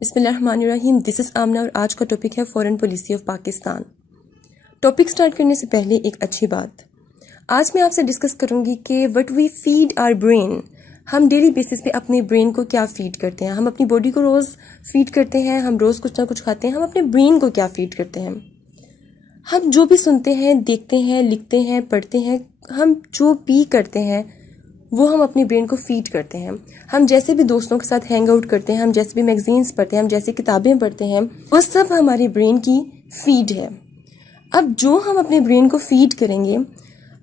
بسم اللہ الرحمن الرحیم. دس از آمنہ اور آج کا ٹاپک ہے foreign policy of Pakistan. Topic start کرنے سے پہلے ایک اچھی بات. آج میں آپ سے ڈسکس کروں گی کہ what we feed our brain. ہم ڈیلی بیسس پہ اپنے برین کو کیا فیڈ کرتے ہیں. ہم اپنی باڈی کو روز فیڈ کرتے ہیں, ہم روز کچھ نہ کچھ کھاتے ہیں. ہم اپنے برین کو کیا فیڈ کرتے ہیں. ہم جو بھی سنتے ہیں, دیکھتے ہیں, لکھتے ہیں, پڑھتے ہیں, ہم جو بھی کرتے ہیں وہ ہم اپنی برین کو فیڈ کرتے ہیں. ہم جیسے بھی دوستوں کے ساتھ ہینگ آؤٹ کرتے ہیں, ہم جیسے بھی میگزینس پڑھتے ہیں, ہم جیسے کتابیں پڑھتے ہیں, وہ سب ہماری برین کی فیڈ ہے. اب جو ہم اپنے برین کو فیڈ کریں گے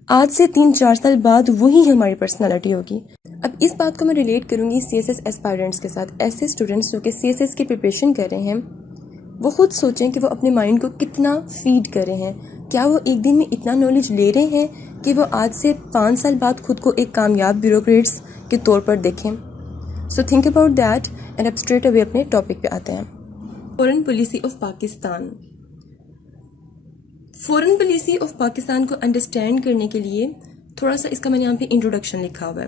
آج سے 3-4 سال بعد وہی ہماری پرسنالٹی ہوگی. اب اس بات کو میں ریلیٹ کروں گی سی ایس ایس ایسپائرنٹس کے ساتھ. ایسے اسٹوڈنٹس جو کہ سی ایس ایس کی پریپریشن کر رہے ہیں, وہ خود سوچیں کہ وہ اپنے مائنڈ کو کتنا فیڈ کر رہے ہیں. کیا وہ ایک دن میں اتنا نالج لے رہے ہیں کہ وہ آج سے 5 سال بعد خود کو ایک کامیاب بیوروکریٹس کے طور پر دیکھیں. So think about that and اب اسٹریٹ اوے اپنے ٹاپک پہ آتے ہیں. Foreign policy of Pakistan. Foreign policy of Pakistan کو انڈرسٹینڈ کرنے کے لیے تھوڑا سا اس کا میں نے یہاں پہ انٹروڈکشن لکھا ہوا ہے.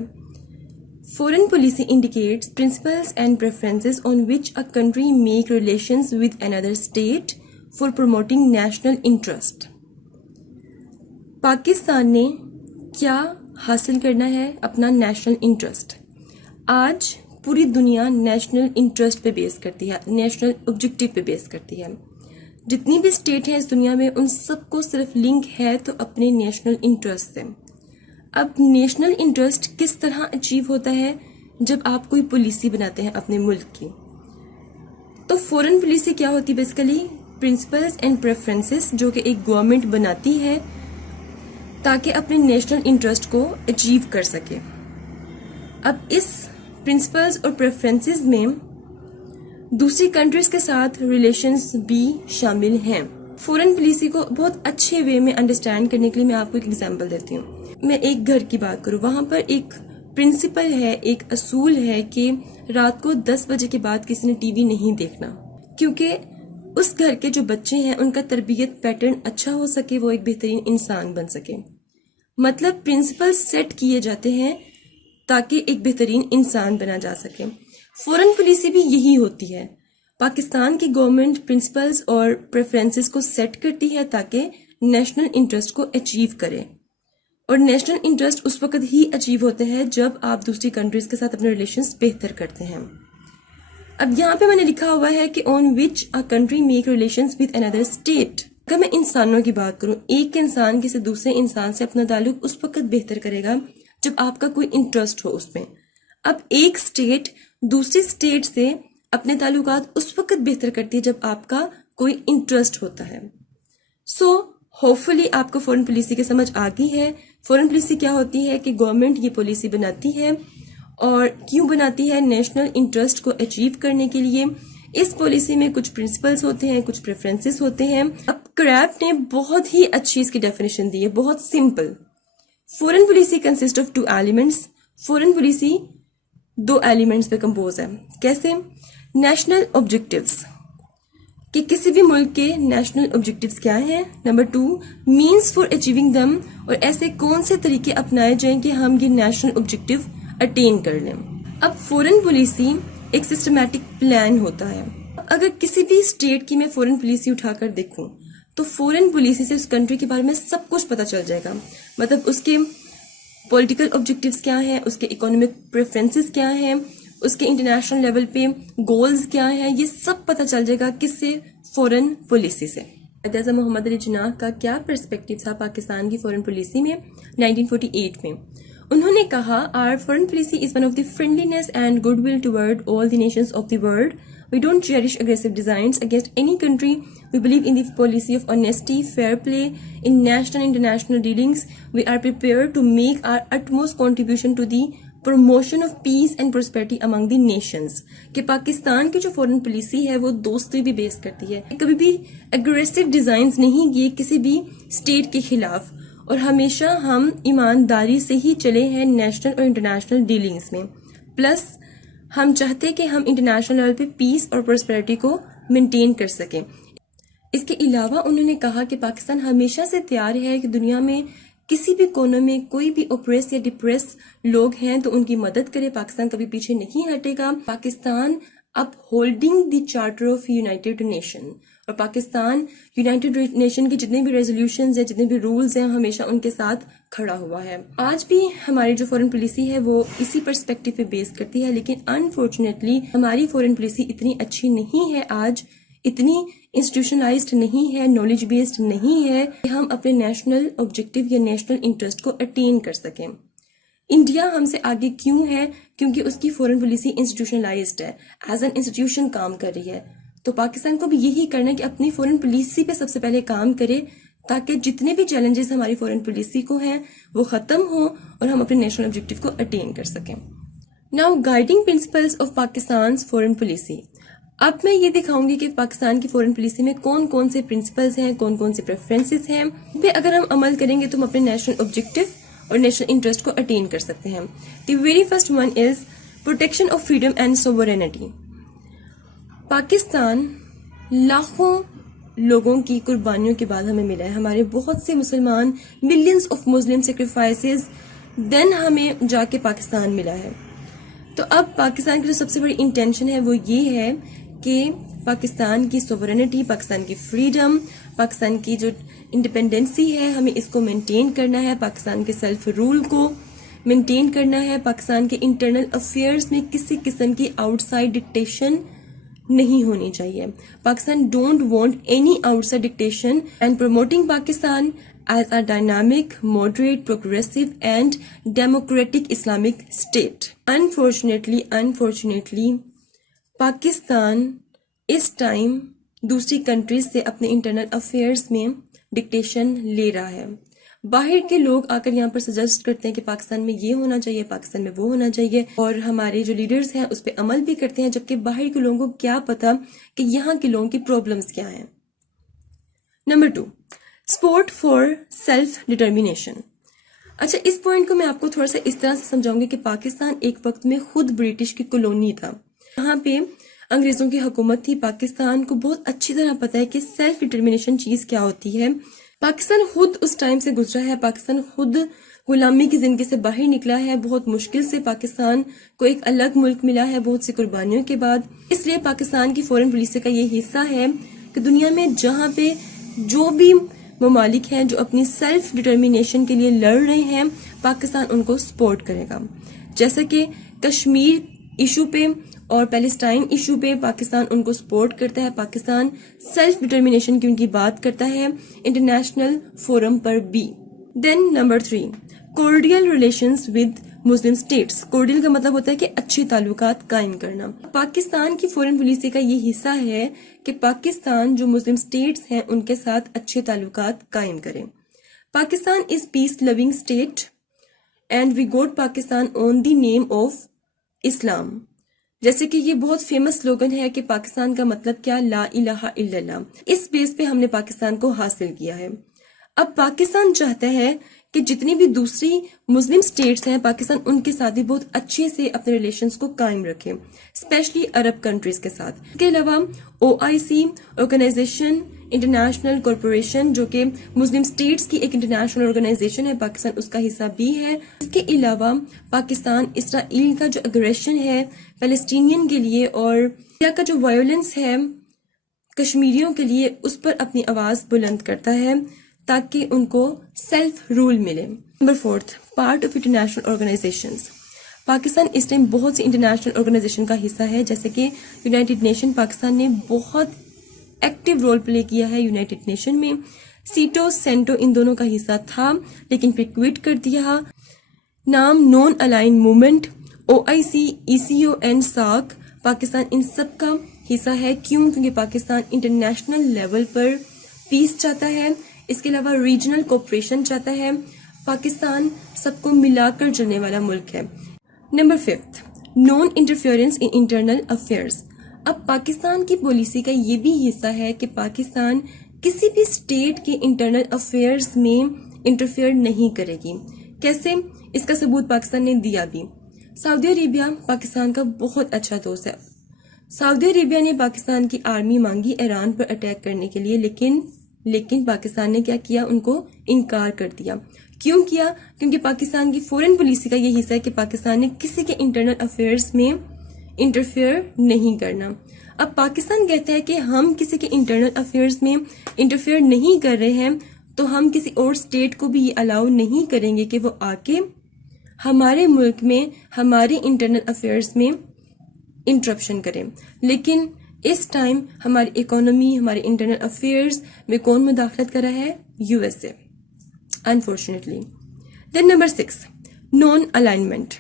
Foreign policy indicates principles and preferences on which a country make relations with another state for promoting national interest. Pakistan نے کیا حاصل کرنا ہے؟ اپنا نیشنل انٹرسٹ. آج پوری دنیا نیشنل انٹرسٹ پہ بیس کرتی ہے, نیشنل آبجیکٹیو پہ بیس کرتی ہے. جتنی بھی اسٹیٹ ہیں اس دنیا میں ان سب کو صرف لنک ہے تو اپنے نیشنل انٹرسٹ سے. اب نیشنل انٹرسٹ کس طرح اچیو ہوتا ہے؟ جب آپ کوئی پالیسی بناتے ہیں اپنے ملک کی. تو فورن پالیسی کیا ہوتی ہے؟ بیسیکلی پرنسپلز اینڈ پریفرنسز جو کہ ایک گورنمنٹ بناتی ہے تاکہ اپنے نیشنل انٹرسٹ کو اچیو کر سکے. اب اس پرنسپلز اور پریفرنسز میں دوسری کنٹریز کے ساتھ ریلیشنز بھی شامل ہیں. فورن پالیسی کو بہت اچھے وے میں انڈرسٹینڈ کرنے کے لیے میں آپ کو ایک ایگزامپل دیتی ہوں. میں ایک گھر کی بات کروں, وہاں پر ایک پرنسپل ہے, ایک اصول ہے کہ رات کو 10 بجے کے بعد کسی نے ٹی وی نہیں دیکھنا, کیونکہ اس گھر کے جو بچے ہیں ان کا تربیت پیٹرن اچھا ہو سکے, وہ ایک بہترین انسان بن سکے. مطلب پرنسپل سیٹ کیے جاتے ہیں تاکہ ایک بہترین انسان بنا جا سکے. فورن پالیسی بھی یہی ہوتی ہے. پاکستان کی گورنمنٹ پرنسپلز اور پریفرنسز کو سیٹ کرتی ہے تاکہ نیشنل انٹرسٹ کو اچیو کرے, اور نیشنل انٹرسٹ اس وقت ہی اچیو ہوتے ہیں جب آپ دوسری کنٹریز کے ساتھ اپنے ریلیشنز بہتر کرتے ہیں. اب یہاں پہ میں نے لکھا ہوا ہے کہ آن وچ a country make relations with another state. اگر میں انسانوں کی بات کروں, ایک انسان کسی دوسرے انسان سے اپنا تعلق اس وقت بہتر کرے گا جب آپ کا کوئی انٹرسٹ ہو اس میں. اب ایک اسٹیٹ دوسری اسٹیٹ سے اپنے تعلقات اس وقت بہتر کرتی ہے جب آپ کا کوئی انٹرسٹ ہوتا ہے. سو ہوپ فلی آپ کو فورن پالیسی کی سمجھ آ گئی ہے. فورن پالیسی کیا ہوتی ہے کہ گورنمنٹ یہ پالیسی بناتی ہے, اور کیوں بناتی ہے؟ نیشنل انٹرسٹ کو اچیو کرنے کے لیے. اس پالیسی میں کچھ پرنسپلز ہوتے ہیں, کچھ پریفرنسز ہوتے ہیں. اب کریفٹ نے بہت ہی اچھی اس کی ڈیفینیشن دی ہے, بہت simple. Foreign policy consist of 2 elements. Foreign policy 2 elements پہ کمپوز ہے. کیسے؟ نیشنل آبجیکٹیوز, کہ کسی بھی ملک کے نیشنل آبجیکٹیوز کیا ہیں. نمبر 2 مینس فار اچیونگ دم, اور ایسے کون سے طریقے اپنائے جائیں کہ ہم یہ نیشنل آبجیکٹیو اٹین کر لیں. اب فورن پالیسی ایک سسٹمیٹک پلان ہوتا ہے. اگر کسی بھی اسٹیٹ کی میں فورن پالیسی اٹھا کر دیکھوں تو فورن پالیسی سے اس کنٹری کے بارے میں سب کچھ پتہ چل جائے گا. مطلب اس کے پولیٹیکل آبجیکٹیوز کیا ہیں, اس کے اکنامک پریفرنسز کیا ہیں, اس کے انٹرنیشنل لیول پہ گولز کیا ہیں, یہ سب پتہ چل جائے گا کس سے؟ فورن پالیسی سے. قائد اعظم محمد علی جناح کا کیا پرسپیکٹیو تھا پاکستان کی فورن پالیسی میں 1948 میں؟ انہوں نے کہا our foreign policy is one of the friendliness and goodwill toward all the nations of the world. We don't cherish aggressive designs against any country. We believe in the policy of honesty, fair play in national and international dealings. We are prepared to make our utmost contribution to the promotion of peace and prosperity among the nations. کہ پاکستان کی جو foreign policy ہے وہ دوستی بھی بیس کرتی ہے, کبھی بھی اگریسو ڈیزائنز نہیں یہ کسی بھی اسٹیٹ کے خلاف, اور ہمیشہ ہم ایمانداری سے ہی چلے ہیں نیشنل اور انٹرنیشنل ڈیلنگز میں. پلس ہم چاہتے کہ ہم انٹرنیشنل لیول پہ پیس اور پراسپیرٹی کو مینٹین کر سکیں. اس کے علاوہ انہوں نے کہا کہ پاکستان ہمیشہ سے تیار ہے کہ دنیا میں کسی بھی کونے میں کوئی بھی اوپریس یا ڈپریس لوگ ہیں تو ان کی مدد کرے. پاکستان کبھی پیچھے نہیں ہٹے گا. Pakistan upholding the Charter of United Nation. اور پاکستان یونائٹڈ نیشن کے جتنے بھی ریزولوشنز ہیں، جتنے بھی رولز ہیں، ہمیشہ ان کے ساتھ کھڑا ہوا ہے. آج بھی ہماری جو فورن پالیسی ہے وہ اسی پرسپیکٹو پہ بیس کرتی ہے، لیکن انفارچونیٹلی ہماری فورن پالیسی اتنی اچھی نہیں ہے، آج اتنی انسٹیٹیوشنلائزڈ نہیں ہے، نالج بیسڈ نہیں ہے کہ ہم اپنے نیشنل آبجیکٹو یا نیشنل انٹرسٹ کو اٹین کر سکیں. انڈیا ہم سے آگے کیوں ہے؟ کیونکہ اس کی فورن پالیسی انسٹیٹیوشنلائزڈ ہے، ایز این انسٹیٹیوشن کام کر رہی ہے. تو پاکستان کو بھی یہی کرنا ہے کہ اپنی فورن پالیسی پہ سب سے پہلے کام کرے، تاکہ جتنے بھی چیلنجز ہماری فورن پالیسی کو ہیں وہ ختم ہوں اور ہم اپنے نیشنل آبجیکٹو کو اٹین کر سکیں. Now guiding principles of Pakistan's foreign policy. اب میں یہ دکھاؤں گی کہ پاکستان کی فورن پالیسی میں کون کون سے پرنسپلز ہیں، کون کون سے پریفرنسز ہیں. پہ اگر ہم عمل کریں گے تو ہم اپنے نیشنل آبجیکٹو اور نیشنل انٹرسٹ کو اٹین کر سکتے ہیں. The very first one is protection of freedom and sovereignty. Pakistan لاکھوں لوگوں کی قربانیوں کے بعد ہمیں ملا ہے، ہمارے بہت سے مسلمان، ملینز آف مسلم سیکریفائسز، دین ہمیں جا کے پاکستان ملا ہے. تو اب پاکستان کی جو سب سے بڑی انٹینشن ہے وہ یہ ہے کہ پاکستان کی سوورینٹی، پاکستان کی فریڈم، پاکستان کی جو انڈیپینڈنسی ہے ہمیں اس کو مینٹین کرنا ہے، پاکستان کے سیلف رول کو مینٹین کرنا ہے. پاکستان کے انٹرنل افیئرز میں کسی قسم کی آؤٹ سائڈ ڈکٹیشن نہیں ہونی چاہیے. Pakistan don't want any out side dictation and promoting Pakistan as a dynamic, moderate, progressive and democratic Islamic state. Unfortunately, Pakistan اس ٹائم دوسری کنٹریز سے اپنے انٹرنل افیئرز میں ڈکٹیشن لے رہا ہے. باہر کے لوگ آ کر یہاں پر سجیسٹ کرتے ہیں کہ پاکستان میں یہ ہونا چاہیے، پاکستان میں وہ ہونا چاہیے، اور ہمارے جو لیڈرز ہیں اس پہ عمل بھی کرتے ہیں، جبکہ باہر کے لوگوں کو کیا پتا کہ یہاں کے لوگوں کی پرابلمز کیا ہیں. Number 2، support for self determination. اچھا، اس پوائنٹ کو میں آپ کو تھوڑا سا اس طرح سے سمجھاؤں گی کہ پاکستان ایک وقت میں خود برٹش کی کالونی تھا، یہاں پہ انگریزوں کی حکومت تھی. پاکستان کو بہت اچھی طرح پتا ہے کہ سیلف ڈٹرمینیشن چیز کیا ہوتی ہے. پاکستان خود اس ٹائم سے گزرا ہے، پاکستان خود غلامی کی زندگی سے باہر نکلا ہے، بہت مشکل سے پاکستان کو ایک الگ ملک ملا ہے بہت سی قربانیوں کے بعد. اس لیے پاکستان کی فورن پالیسی کا یہ حصہ ہے کہ دنیا میں جہاں پہ جو بھی ممالک ہیں جو اپنی سیلف ڈٹرمینیشن کے لیے لڑ رہے ہیں، پاکستان ان کو سپورٹ کرے گا. جیسا کہ کشمیر ایشو پہ اور پیلسٹائن ایشو پہ پاکستان ان کو سپورٹ کرتا ہے، پاکستان سیلف ڈٹرمینیشن کی ان کی بات کرتا ہے انٹرنیشنل فورم پر بھی. Then number 3، cordial relations with Muslim states. Cordial کا مطلب ہوتا ہے کہ اچھے تعلقات قائم کرنا. پاکستان کی فورن پالیسی کا یہ حصہ ہے کہ پاکستان جو مسلم اسٹیٹس ہیں ان کے ساتھ اچھے تعلقات قائم کریں. Pakistan is peace loving state and we got Pakistan on the name of Islam. جیسے کہ یہ بہت فیمس سلوگن ہے کہ پاکستان کا مطلب کیا، لا الہ الا اللہ. اس بیس پہ ہم نے پاکستان کو حاصل کیا ہے. اب پاکستان چاہتا ہے کہ جتنی بھی دوسری مسلم اسٹیٹس ہیں پاکستان ان کے ساتھ بھی بہت اچھے سے اپنے ریلیشنز کو قائم رکھے، اسپیشلی عرب کنٹریز کے ساتھ. اس کے علاوہ OIC آرگنائزیشن انٹرنیشنل کارپوریشن جو کہ مسلم اسٹیٹس کی ایک انٹرنیشنل آرگنائزیشن ہے، پاکستان اس کا حصہ بھی ہے. اس کے علاوہ پاکستان اسرائیل کا جو اگریشن ہے فلسطینین کے لیے اور انڈیا کا جو وائلنس ہے کشمیریوں کے لیے، اس پر اپنی آواز بلند کرتا ہے تاکہ ان کو سیلف رول ملے. نمبر 4، part of international organizations. Pakistan اس ٹائم بہت سی انٹرنیشنل آرگنائزیشن کا حصہ ہے، جیسے کہ یونائٹڈ نیشن. پاکستان نے بہت ایکٹیو رول پلے کیا ہے یونائٹڈ نیشن میں. سیٹو سینٹو ان دونوں کا حصہ تھا لیکن پھر کوئٹ کر دیا. نام non aligned movement, OIC، ECO and SAARC. Pakistan ان سب کا حصہ ہے. کیوں؟ کیونکہ پاکستان انٹرنیشنل لیول پر پیس چاہتا ہے. اس کے علاوہ ریجنل کوپریشن چاہتا ہے. پاکستان سب کو ملا کر چلنے والا ملک ہے. Number 5، non interference in internal affairs. اب پاکستان کی پالیسی کا یہ بھی حصہ ہے کہ پاکستان کسی بھی اسٹیٹ کے انٹرنل افیئرز میں انٹرفیئر نہیں کرے گی. کیسے؟ اس کا ثبوت پاکستان نے دیا بھی. سعودی عربیہ پاکستان کا بہت اچھا دوست ہے. سعودی عربیہ نے پاکستان کی آرمی مانگی ایران پر اٹیک کرنے کے لیے، لیکن پاکستان نے کیا کیا؟ ان کو انکار کر دیا. کیوں کیا؟ کیونکہ پاکستان کی فورن پالیسی کا یہ حصہ ہے کہ پاکستان نے کسی کے انٹرنل افیئرز میں انٹرفیئر نہیں کرنا. اب پاکستان کہتا ہے کہ ہم کسی کے انٹرنل افیئرز میں انٹرفیئر نہیں کر رہے ہیں, تو ہم کسی اور اسٹیٹ کو بھی یہ الاؤ نہیں کریں گے کہ وہ آ کے ہمارے ملک میں ہمارے انٹرنل افیئرز میں انٹرپشن کریں. لیکن اس ٹائم ہماری اکانومی, ہمارے انٹرنل افیئرز میں کون مداخلت کر رہا ہے؟ U S A, unfortunately. Then number 6, non alignment.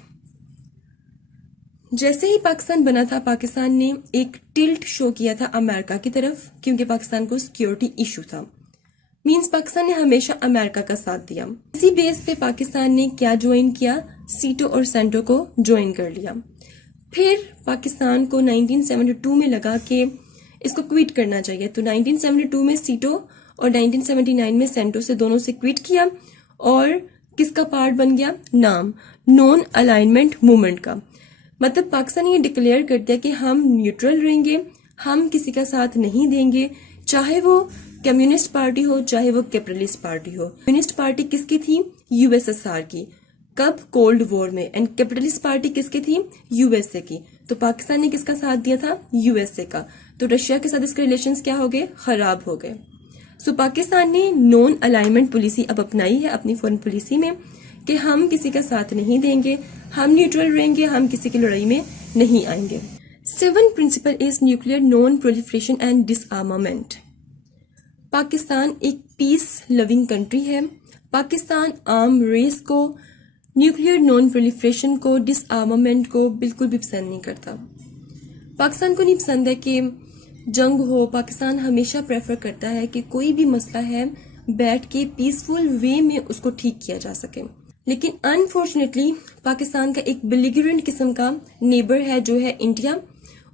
جیسے ہی پاکستان بنا تھا, پاکستان نے ایک ٹلٹ شو کیا تھا امریکہ کی طرف, کیونکہ پاکستان کو سیکیورٹی ایشو تھا. مینس پاکستان نے ہمیشہ امریکہ کا ساتھ دیا. اسی بیس پہ پاکستان نے کیا جوائن کیا؟ سیٹو اور سینٹو کو جوائن کر لیا. پھر پاکستان کو 1972 میں لگا کہ اس کو کویٹ کرنا چاہیے, تو 1972 میں سیٹو اور 1979 میں سینٹو سے دونوں سے کویٹ کیا, اور کس کا پارٹ بن گیا؟ نام, نان الائنمنٹ موومنٹ کا. مطلب پاکستان یہ ڈکلیئر کر دیا کہ ہم نیوٹرل رہیں گے, ہم کسی کا ساتھ نہیں دیں گے, چاہے وہ کمیونسٹ پارٹی ہو چاہے وہ کیپٹلسٹ پارٹی ہو. کمیونسٹ پارٹی کس کی تھی؟ یو ایس ایس آر کی. کب؟ کولڈ وار میں. اینڈ کیپٹلسٹ پارٹی کس کی تھی؟ یو ایس اے کی. تو پاکستان نے کس کا ساتھ دیا تھا؟ یو ایس اے کا. تو رشیا کے ساتھ اس کے ریلیشنز کیا ہو گئے؟ خراب ہو گئے. سو پاکستان نے نان الائنمنٹ پالیسی اب اپنائی ہے اپنی فورن پالیسی میں, کہ ہم کسی کا ساتھ نہیں دیں گے, ہم نیوٹرل رہیں گے, ہم کسی کی لڑائی میں نہیں آئیں گے. 7 principle is nuclear non proliferation and disarmament. Pakistan ایک پیس لونگ کنٹری ہے. پاکستان عام ریس کو, نیوکلیئر نان پرولیفریشن کو, ڈس آرمامنٹ کو بالکل بھی پسند نہیں کرتا. پاکستان کو نہیں پسند ہے کہ جنگ ہو. پاکستان ہمیشہ پریفر کرتا ہے کہ کوئی بھی مسئلہ ہے بیٹھ کے پیسفل وے میں اس کو ٹھیک کیا جا سکے. لیکن انفارچونیٹلی پاکستان کا ایک بلیگرنٹ قسم کا نیبر ہے جو ہے انڈیا.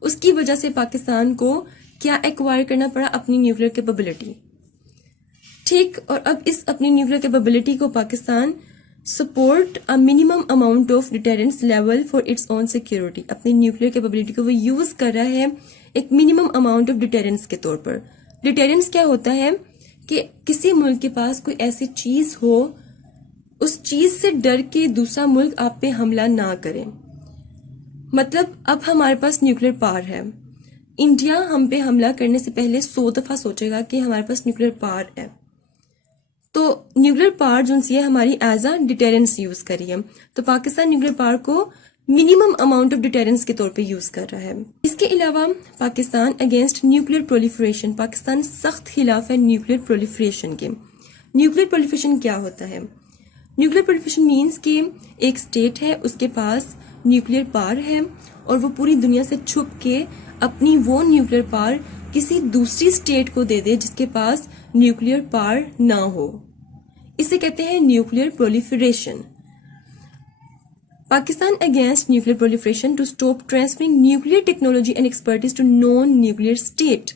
اس کی وجہ سے پاکستان کو کیا ایکوائر کرنا پڑا؟ اپنی نیوکلیئر کیپیبلٹی. ٹھیک, اور اب اس اپنی نیوکلیئر کیپیبلٹی کو Pakistan support a minimum amount of deterrence level for its own security. اپنی نیوکلیئر کیپیبلٹی کو وہ یوز کر رہا ہے ایک منیمم اماؤنٹ آف ڈیٹرنس کے طور پر. ڈیٹرنس کیا ہوتا ہے؟ کہ کسی ملک کے پاس کوئی ایسی چیز ہو, اس چیز سے ڈر کے دوسرا ملک آپ پہ حملہ نہ کرے. مطلب اب ہمارے پاس نیوکلیئر پاور ہے, انڈیا ہم پہ حملہ کرنے سے پہلے 100 دفعہ سوچے گا کہ ہمارے پاس نیوکلیئر پاور ہے. تو نیوکلیئر پاور جو سی ہے ہماری ایز اے ڈیٹرنس یوز کری ہے. تو پاکستان نیوکلیئر پاور کو منیمم اماؤنٹ آف ڈیٹرنس کے طور پہ یوز کر رہا ہے. اس کے علاوہ Pakistan against nuclear proliferation, Pakistan سخت خلاف ہے نیوکلیئر پرولیفریشن کے. نیوکلیئر پرولیفریشن کیا ہوتا ہے؟ نیوکلیئر پرولیفریشن مینس کہ ایک اسٹیٹ ہے, اس کے پاس نیوکلیئر پاور ہے, اور وہ پوری دنیا سے چھپ کے اپنی وہ نیوکلیئر پاور کسی دوسری اسٹیٹ کو دے دے جس کے پاس نیوکلیئر پاور نہ ہو. اسے کہتے ہیں nuclear proliferation. Pakistan against nuclear proliferation to stop transferring nuclear technology and expertise to non nuclear state.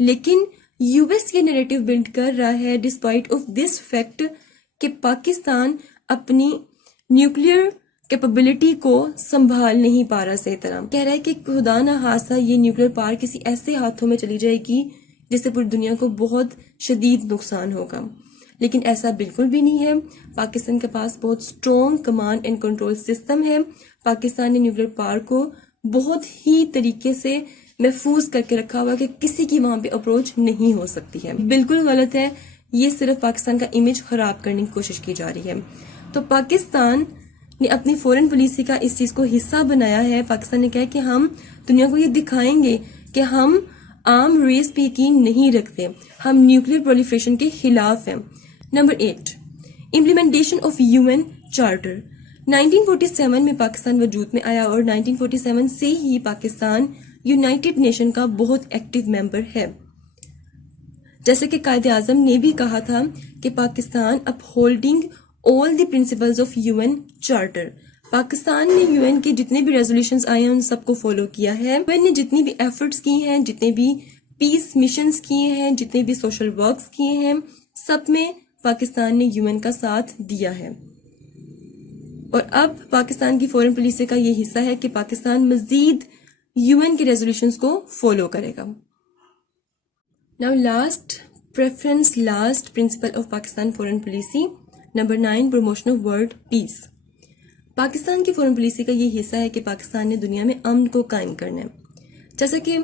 لیکن یو ایس یہ نیریٹو بلڈ کر رہا ہے ڈسپائٹ آف دس فیکٹ کہ پاکستان اپنی نیوکلیئر کیپیبلٹی کو سنبھال نہیں پا رہا صحیح طرح. کہہ رہا ہے کہ خدا نہ خواستہ یہ نیوکلیئر پاور کسی ایسے ہاتھوں میں چلی جائے گی جس سے پوری دنیا کو بہت شدید نقصان ہوگا. لیکن ایسا بالکل بھی نہیں ہے. پاکستان کے پاس بہت strong command and control system ہے. پاکستان نے نیوکلیئر پاور کو بہت ہی طریقے سے محفوظ کر کے رکھا ہوا کہ کسی کی وہاں پہ اپروچ نہیں ہو سکتی ہے. بالکل غلط ہے, یہ صرف پاکستان کا امیج خراب کرنے کی کوشش کی جا رہی ہے. تو پاکستان نے اپنی فورن پالیسی کا اس چیز کو حصہ بنایا ہے. پاکستان نے کہا کہ ہم دنیا کو یہ دکھائیں گے کہ ہم عام ریس پہ یقین نہیں رکھتے, ہم نیوکلیئر پرولیفریشن کے خلاف ہیں. Number 8, implementation of UN charter. 1947 میں پاکستان وجود میں آیا, اور 1947 سے ہی پاکستان یونائٹڈ نیشن کا بہت ایکٹیو ممبر ہے. جیسے کہ قائد اعظم نے بھی کہا تھا کہ Pakistan upholding all the principles of UN charter. Pakistan نے UN کے جتنے بھی ریزولوشنز آئے ہیں ان سب کو فالو کیا ہے. UN نے جتنی بھی ایفرٹس کی ہیں, جتنے بھی پیس مشنز کیے ہیں, جتنے بھی سوشل ورکس کیے ہیں, سب میں پاکستان نے UN کا ساتھ دیا ہے. اور اب پاکستان کی فورن پالیسی کا یہ حصہ ہے کہ پاکستان مزید UN کے ریزولوشنز کو فالو کرے گا. Now last preference, last principle of Pakistan foreign policy. Number 9, promotion of world peace. Pakistan کی فورن پالیسی کا یہ حصہ ہے کہ پاکستان نے دنیا میں امن کو قائم کرنا ہے. جیسا کہ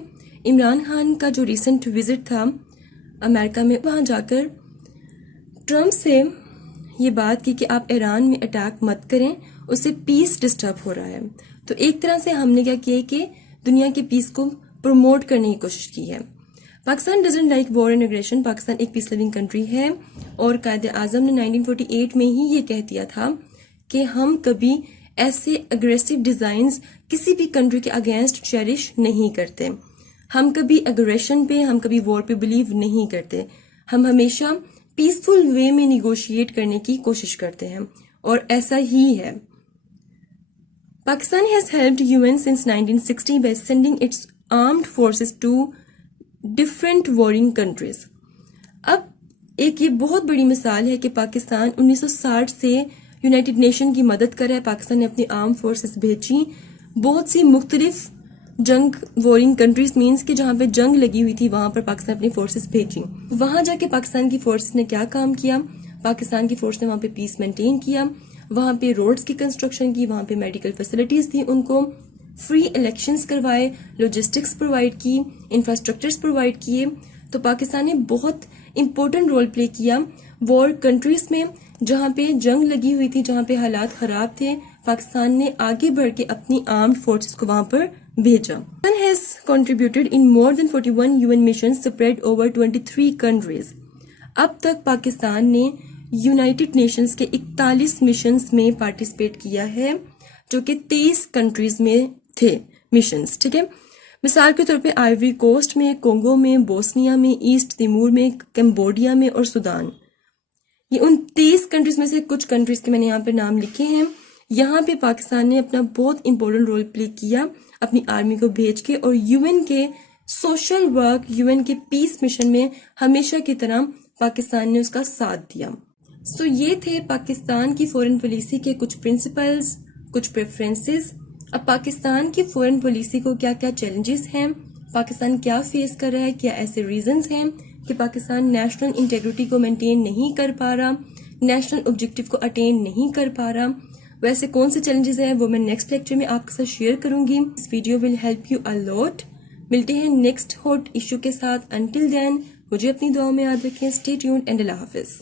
عمران خان کا جو ریسنٹ وزٹ تھا امریکہ میں، وہاں جا کر ٹرمپ سے یہ بات کی کہ آپ ایران میں اٹیک مت کریں، اس سے پیس ڈسٹرب ہو رہا ہے. تو ایک طرح سے ہم نے کیا کیا کہ دنیا کے پیس کو پروموٹ کرنے کی کوشش کی ہے. Pakistan doesn't like war and aggression. Pakistan ایک پیس لیونگ کنٹری ہے اور قائد اعظم نے 1948 میں ہی یہ کہہ دیا تھا کہ ہم کبھی ایسے اگریسو ڈیزائنز کسی بھی کنٹری کے اگینسٹ چیریش نہیں کرتے. ہم کبھی اگریشن پہ، ہم کبھی وار پہ بلیو نہیں کرتے. ہم ہمیشہ پیسفل وے میں نیگوشیٹ کرنے کی کوشش کرتے ہیں اور ایسا ہی ہے. Pakistan has helped UN since 1960 by sending its armed forces to different warring countries. اب ایک یہ بہت بڑی مثال ہے کہ پاکستان 1960 سے یونائٹڈ نیشن کی مدد کر رہا ہے. پاکستان نے اپنی آرم فورسز بھیجی بہت سی مختلف جنگ وارنگ کنٹریز، مینس کہ جہاں پہ جنگ لگی ہوئی تھی وہاں پر پاکستان اپنی فورسز بھیجی. وہاں جا کے پاکستان کی فورسز نے کیا کام کیا؟ پاکستان کی فورس نے وہاں پہ پیس مینٹین کیا، وہاں پہ روڈز کی کنسٹرکشن کی، وہاں پہ میڈیکل فیسلٹیز تھی ان کو، فری الیکشنز کروائے، لاجسٹکس پرووائڈ کی، انفراسٹرکچرز پرووائڈ کیے. تو پاکستان نے بہت امپورٹنٹ رول پلے کیا وار کنٹریز میں جہاں پہ جنگ لگی ہوئی تھی، جہاں پہ حالات خراب تھے. پاکستان نے آگے بڑھ کے اپنی آرمڈ فورسز کو وہاں پر بھیجا. Pakistan has contributed in more than 41 UN missions spread over 23 countries. اب تک پاکستان نے یونائٹڈ نیشنز کے 41 مشنز میں پارٹیسپیٹ کیا ہے جو کہ 23 کنٹریز میں تھے مشنز. ٹھیک ہے، مثال کے طور پہ آئیوری کوسٹ میں، کونگو میں، بوسنیا میں، ایسٹ تیمور میں، کمبوڈیا میں اور سودان. یہ ان 23 کنٹریز میں سے کچھ کنٹریز کے میں نے یہاں پہ نام لکھے ہیں. یہاں پہ پاکستان نے اپنا بہت امپورٹنٹ رول پلے کیا اپنی آرمی کو بھیج کے، اور UN کے سوشل ورک، UN کے پیس مشن میں ہمیشہ کی طرح پاکستان نے اس کا ساتھ دیا. سو یہ تھے پاکستان کی فورن پالیسی کے کچھ پرنسپلز، کچھ پریفرنسز. اب پاکستان کی فورن پالیسی کو کیا کیا چیلنجز ہیں، پاکستان کیا فیس کر رہا ہے، کیا ایسے ریزنز ہیں کہ پاکستان نیشنل انٹیگریٹی کو مینٹین نہیں کر پا رہا، نیشنل آبجیکٹیو کو اٹین نہیں کر پا رہا، ویسے کون سے چیلنجز ہیں وہ میں نیکسٹ لیکچر میں آپ کے ساتھ شیئر کروں گی. اس video will help you a lot. ملتے ہیں نیکسٹ ہاٹ ایشو کے ساتھ. انٹل دین مجھے اپنی دعاؤں میں یاد رکھیں. اسٹے ٹیونڈ اینڈ اللہ حافظ.